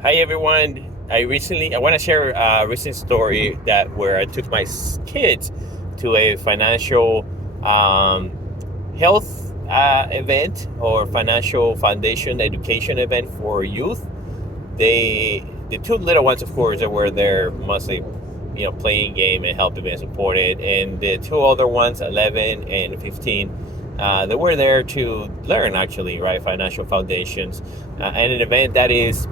Hi everyone. I want to share a recent story that where I took my kids to a financial um, health event or financial foundation education event for youth. The two little ones, of course, that were there mostly, playing game and helping me support it, and the two other ones, 11 and 15. They were there to learn actually, right? Financial foundations, and an event that is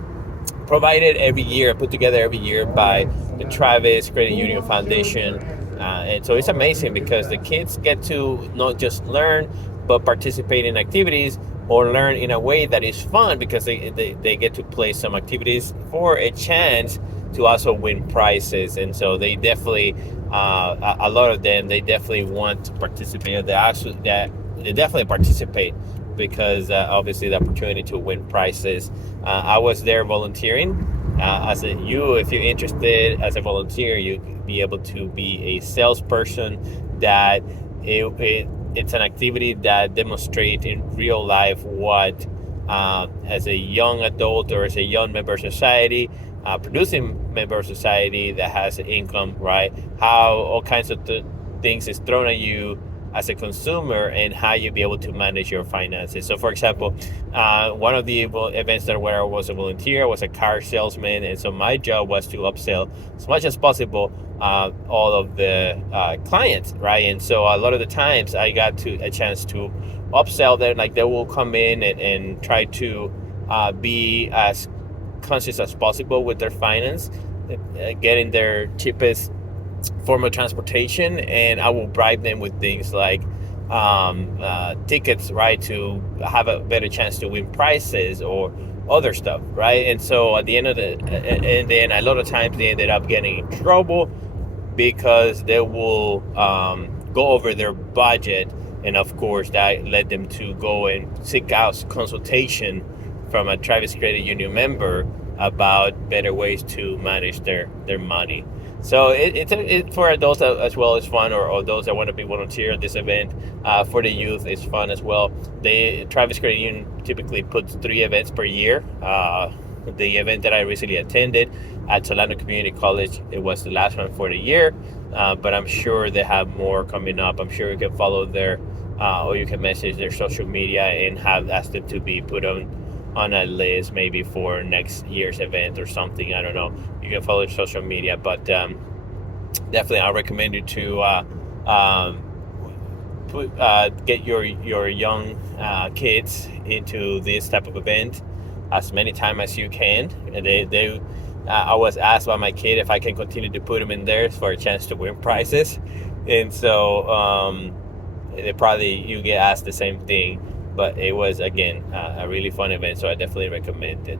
provided every year, put together every year by the Travis Credit Union Foundation. And so it's amazing because the kids get to not just learn, but participate in activities or learn in a way that is fun because they get to play some activities for a chance to also win prizes. And so they definitely, a lot of them, they definitely want to participate. They definitely participate because obviously the opportunity to win prizes. I was there volunteering. If you're interested as a volunteer, you be able to be a salesperson. That it's an activity that demonstrates in real life what, as a young adult or as a young member of society, producing member of society that has an income, right? How all kinds of things is thrown at you as a consumer and how you be able to manage your finances. So, for example, one of the events that where I was a volunteer was a car salesman, and so my job was to upsell as much as possible all of the clients, right? And so a lot of the times I got to a chance to upsell them, like they will come in and try to be as conscious as possible with their finance, getting their cheapest form of transportation, and I will bribe them with things like tickets, right, to have a better chance to win prizes or other stuff, right? And so at the end of and then a lot of times they ended up getting in trouble because they will go over their budget, and of course that led them to go and seek out consultation from a Travis Credit Union member about better ways to manage their money. So it's for adults as well as fun, or those that want to be volunteer at this event. For the youth, it's fun as well. Travis Credit Union typically puts 3 events per year. The event that I recently attended at Solano Community College, it was the last one for the year, but I'm sure they have more coming up. I'm sure you can follow their, or you can message their social media and have asked them to be put on a list maybe for next year's event or something. I don't know. You can follow social media, but definitely I recommend you to get your young kids into this type of event as many times as you can. And I was asked by my kid if I can continue to put them in there for a chance to win prizes, and so they probably you get asked the same thing. But it was again a really fun event, so I definitely recommend it.